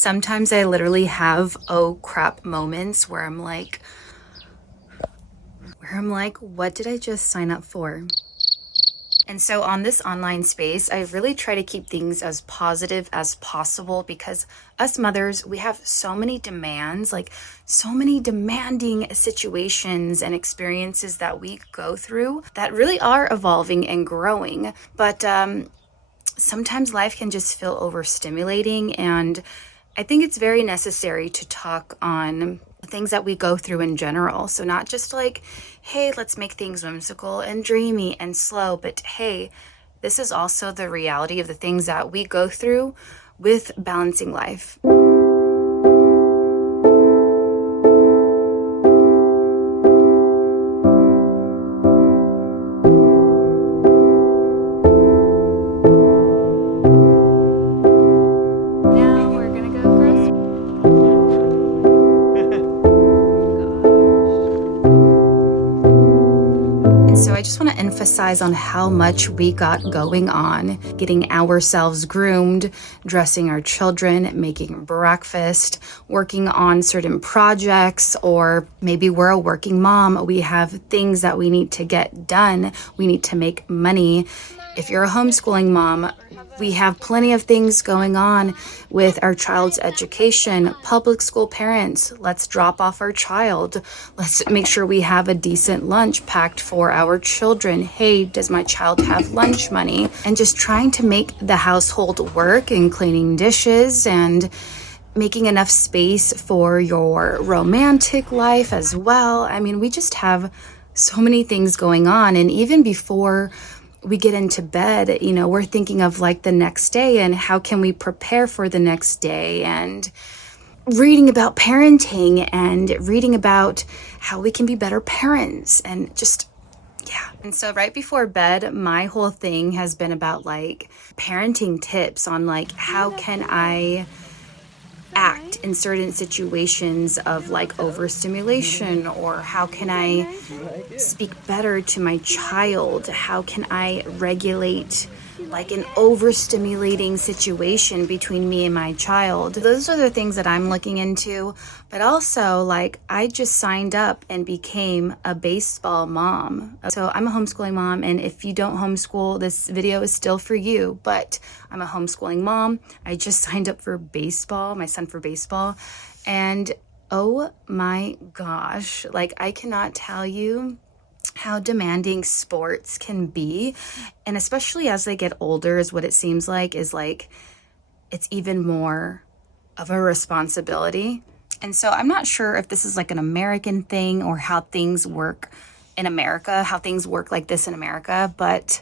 Sometimes I literally have oh crap moments where I'm like, what did I just sign up for? And so on this online space, I really try to keep things as positive as possible because us mothers, we have so many demands, like so many demanding situations and experiences that we go through that really are evolving and growing. But sometimes life can just feel overstimulating, and I think it's very necessary to talk on things that we go through in general. So not just like, hey, let's make things whimsical and dreamy and slow, but hey, this is also the reality of the things that we go through with balancing life. Now we're gonna go grocery. So I just want to emphasize on how much we got going on, getting ourselves groomed, dressing our children, making breakfast, working on certain projects, or maybe we're a working mom. We have things that we need to get done. We need to make money. If you're a homeschooling mom, we have plenty of things going on with our child's education. Public school parents, let's drop off our child. Let's make sure we have a decent lunch packed for our children. Hey, does my child have lunch money? And just trying to make the household work and cleaning dishes and making enough space for your romantic life as well. I mean, we just have so many things going on. And even before we get into bed, we're thinking of like the next day and how can we prepare for the next day, and reading about parenting and reading about how we can be better parents, and just, yeah. And so right before bed, my whole thing has been about like parenting tips on like how can I act in certain situations of like overstimulation, or how can I speak better to my child? How can I regulate like an overstimulating situation between me and my child? Those are the things that I'm looking into. But also, like, I just signed up and became a baseball mom. So I'm a homeschooling mom, and if you don't homeschool, this video is still for you. But I'm a homeschooling mom. I just signed up for baseball, my son for baseball. And oh my gosh, like, I cannot tell you how demanding sports can be. And especially as they get older, is what it seems like, is like it's even more of a responsibility. And so I'm not sure if this is like an American thing or how things work in America, how things work like this in America, but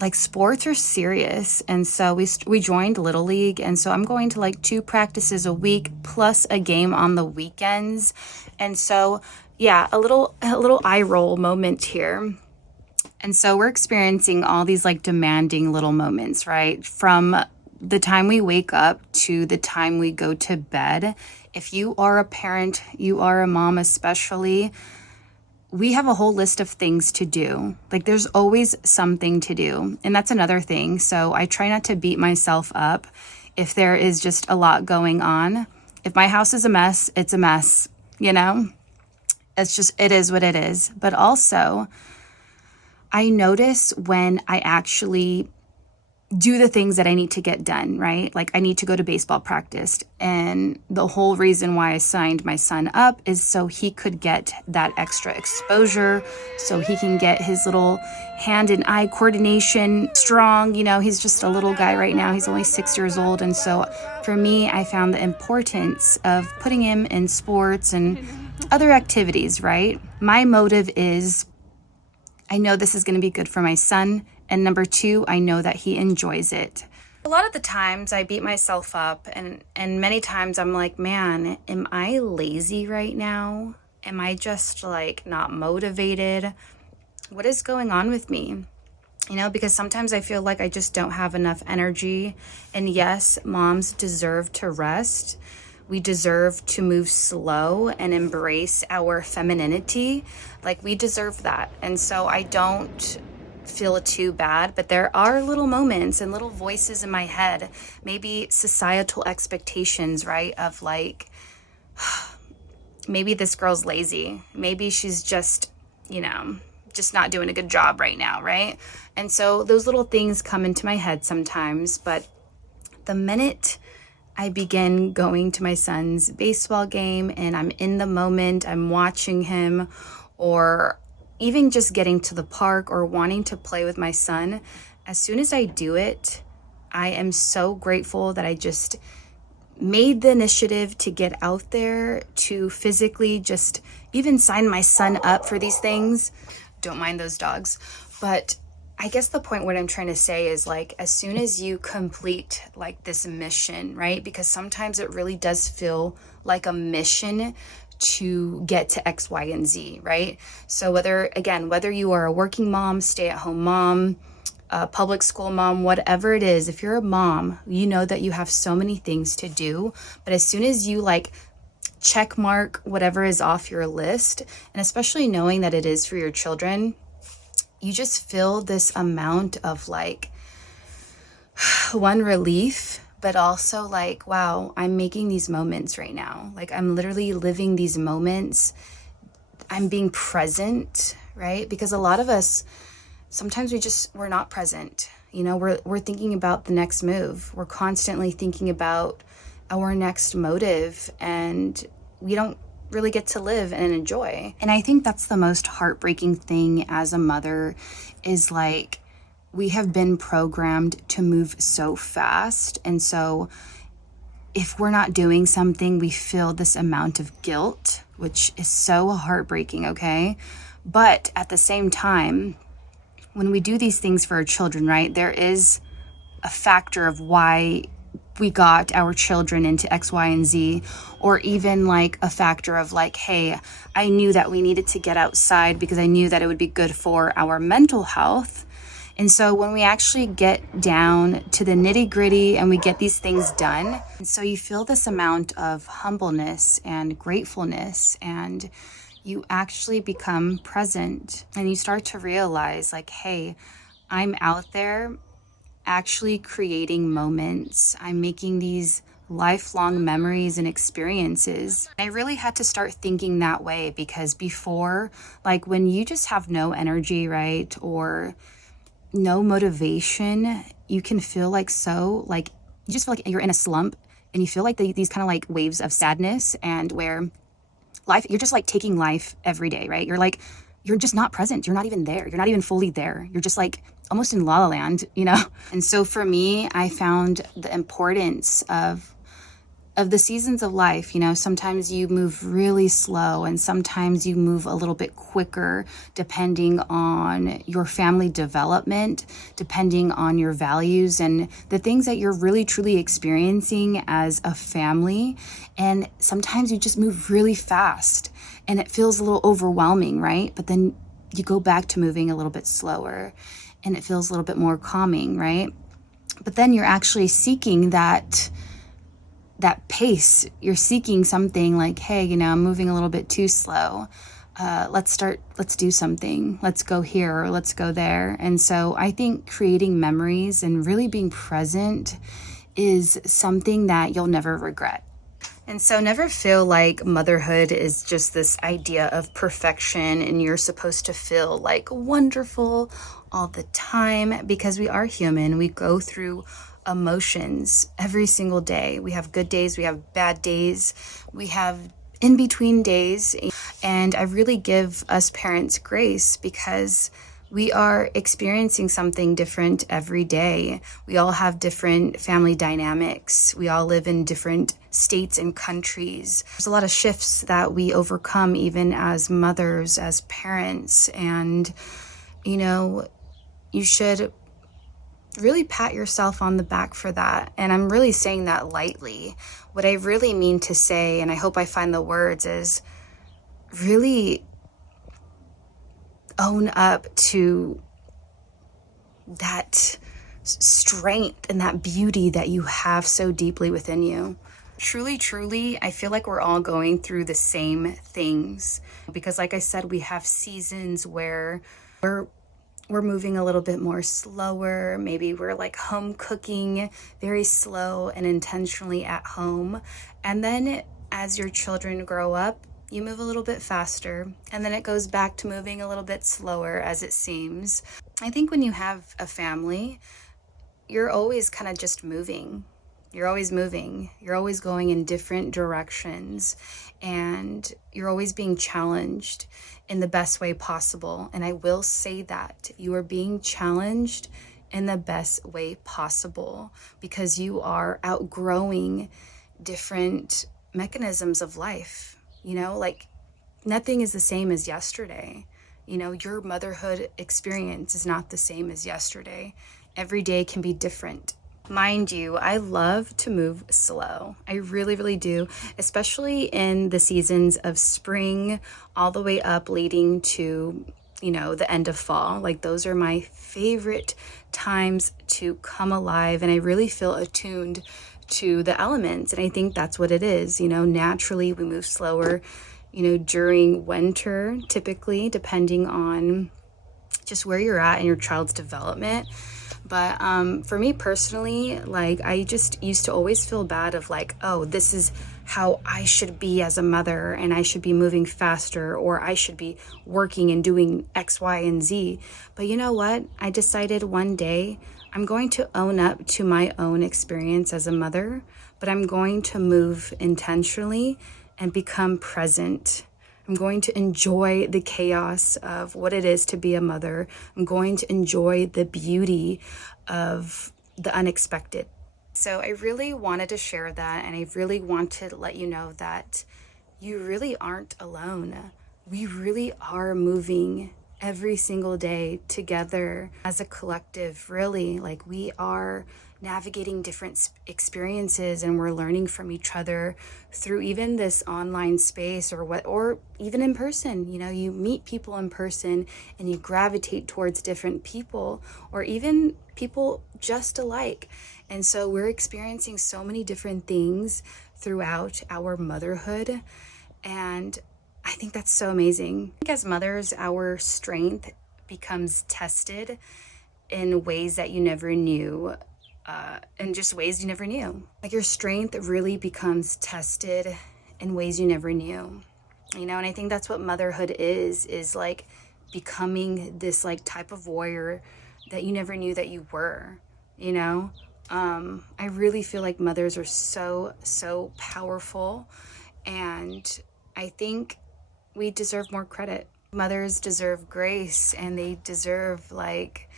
like sports are serious. And so we joined Little League, and so I'm going to like 2 practices a week plus a game on the weekends. And so yeah, a little eye roll moment here. And so we're experiencing all these like demanding little moments, right? From the time we wake up to the time we go to bed. If you are a parent, you are a mom especially, we have a whole list of things to do. Like there's always something to do. And that's another thing. So I try not to beat myself up if there is just a lot going on. If my house is a mess, it's a mess, it is what it is. But also, I notice when I actually do the things that I need to get done, right? Like I need to go to baseball practice. And the whole reason why I signed my son up is so he could get that extra exposure, so he can get his little hand and eye coordination strong. He's just a little guy right now. He's only 6 years old. And so for me, I found the importance of putting him in sports and other activities, right? My motive is I know this is going to be good for my son. And number 2, I know that he enjoys it. A lot of the times I beat myself up, and many times I'm like, man, am I lazy right now? Am I just like not motivated? What is going on with me? Because sometimes I feel like I just don't have enough energy. And yes, moms deserve to rest. We deserve to move slow and embrace our femininity. Like we deserve that. And so I don't feel too bad, but there are little moments and little voices in my head, maybe societal expectations, right? Of like, maybe this girl's lazy. Maybe she's just, just not doing a good job right now, right? And so those little things come into my head sometimes, but the minute I begin going to my son's baseball game and I'm in the moment, I'm watching him, or even just getting to the park or wanting to play with my son, as soon as I do it, I am so grateful that I just made the initiative to get out there, to physically just even sign my son up for these things. Don't mind those dogs. But I guess the point, what I'm trying to say is, like, as soon as you complete like this mission, right? Because sometimes it really does feel like a mission to get to X, Y, and Z, right? So whether you are a working mom, stay-at-home mom, public school mom, whatever it is, if you're a mom, you know that you have so many things to do. But as soon as you like check mark whatever is off your list, and especially knowing that it is for your children, you just feel this amount of like, one, relief, but also like, wow, I'm making these moments right now. Like, I'm literally living these moments. I'm being present, right? Because a lot of us, sometimes we're not present. We're thinking about the next move. We're constantly thinking about our next motive, and we don't really get to live and enjoy. And I think that's the most heartbreaking thing as a mother, is like, we have been programmed to move so fast. And so if we're not doing something, we feel this amount of guilt, which is so heartbreaking, okay? But at the same time, when we do these things for our children, right, there is a factor of why we got our children into X, Y, and Z, or even like a factor of like, hey, I knew that we needed to get outside because I knew that it would be good for our mental health. And so when we actually get down to the nitty gritty and we get these things done, and so you feel this amount of humbleness and gratefulness, and you actually become present, and you start to realize like, hey, I'm out there actually creating moments. I'm making these lifelong memories and experiences. I really had to start thinking that way, because before, like, when you just have no energy, right, or no motivation, you can feel like you just feel like you're in a slump, and you feel like these kind of like waves of sadness, and where life, you're just like taking life every day, right? You're just not present. You're not even there. You're not even fully there. You're just like almost in La La Land, And so for me, I found the importance of the seasons of life. Sometimes you move really slow, and sometimes you move a little bit quicker, depending on your family development, depending on your values and the things that you're really truly experiencing as a family. And sometimes you just move really fast and it feels a little overwhelming, right? But then you go back to moving a little bit slower and it feels a little bit more calming, right? But then you're actually seeking that pace. You're seeking something like, hey, I'm moving a little bit too slow. Let's do something. Let's go here, or let's go there. And so I think creating memories and really being present is something that you'll never regret. And so never feel like motherhood is just this idea of perfection and you're supposed to feel like wonderful all the time, because we are human. We go through emotions every single day. We have good days, we have bad days, we have in between days. And I really give us parents grace, because we are experiencing something different every day. We all have different family dynamics. We all live in different states and countries. There's a lot of shifts that we overcome even as mothers, as parents. And, you should really pat yourself on the back for that. And I'm really saying that lightly. What I really mean to say, and I hope I find the words, is really own up to that strength and that beauty that you have so deeply within you. Truly, truly, I feel like we're all going through the same things, because like I said, we have seasons where we're we're moving a little bit more slower. Maybe we're like home cooking very slow and intentionally at home. And then as your children grow up, you move a little bit faster, and then it goes back to moving a little bit slower as it seems. I think when you have a family, you're always kind of just moving. You're always moving. You're always going in different directions, and you're always being challenged in the best way possible. And I will say that you are being challenged in the best way possible because you are outgrowing different mechanisms of life. You know, like nothing is the same as yesterday. You know, your motherhood experience is not the same as yesterday. Every day can be different. Mind you, I love to move slow. I really, really do, especially in the seasons of spring all the way up leading to, you know, the end of fall. Like those are my favorite times to come alive, and I really feel attuned to the elements. And I think that's what it is. You know, naturally we move slower, you know, during winter, typically, depending on just where you're at in your child's development. But for me personally, like I just used to always feel bad of like, oh, this is how I should be as a mother, and I should be moving faster, or I should be working and doing X, Y, and Z. But you know what? I decided one day I'm going to own up to my own experience as a mother, but I'm going to move intentionally and become present. I'm going to enjoy the chaos of what it is to be a mother. I'm going to enjoy the beauty of the unexpected. So I really wanted to share that, and I really want to let you know that you really aren't alone. We really are moving every single day together as a collective, really. Like we are navigating different experiences, and we're learning from each other through even this online space or even in person. You know, you meet people in person and you gravitate towards different people, or even people just alike. And so we're experiencing so many different things throughout our motherhood, and I think that's so amazing. I think as mothers, our strength becomes tested in ways that you never knew, and just ways you never knew. Like your strength really becomes tested in ways you never knew, you know. And I think that's what motherhood is like becoming this like type of warrior that you never knew that you were, you know. I really feel like mothers are so powerful, and I think we deserve more credit. Mothers deserve grace, and they deserve like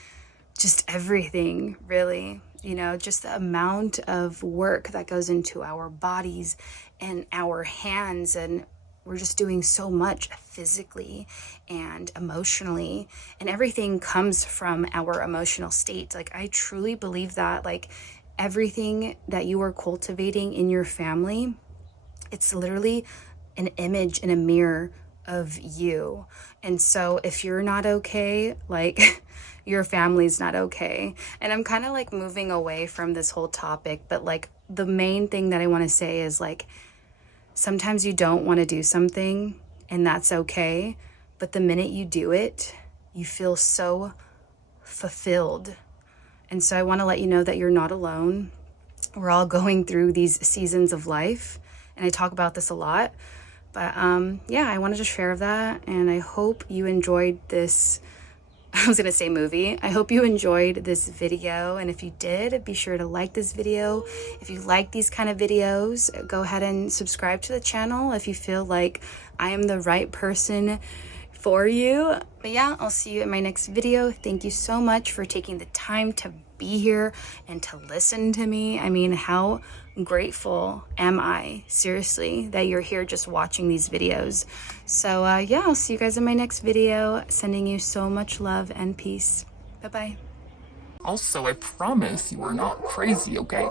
just everything, really. You know, just the amount of work that goes into our bodies and our hands, and we're just doing so much physically and emotionally, and everything comes from our emotional state. Like I truly believe that like everything that you are cultivating in your family, it's literally an image in a mirror of you. And so if you're not okay, like your family's not okay. And I'm kind of like moving away from this whole topic, but like the main thing that I want to say is like sometimes you don't want to do something, and that's okay, but the minute you do it, you feel so fulfilled. And so I want to let you know that you're not alone. We're all going through these seasons of life, and I talk about this a lot. But yeah, I wanted to share that, and I hope you enjoyed this. I was gonna say movie. I hope you enjoyed this video, and if you did, be sure to like this video. If you like these kind of videos, go ahead and subscribe to the channel if you feel like I am the right person for you. But yeah, I'll see you in my next video. Thank you so much for taking the time to be here and to listen to me. I mean, how grateful am I, seriously, that you're here just watching these videos. So yeah, I'll see you guys in my next video. Sending you so much love and peace. Bye-bye. Also, I promise you are not crazy, okay?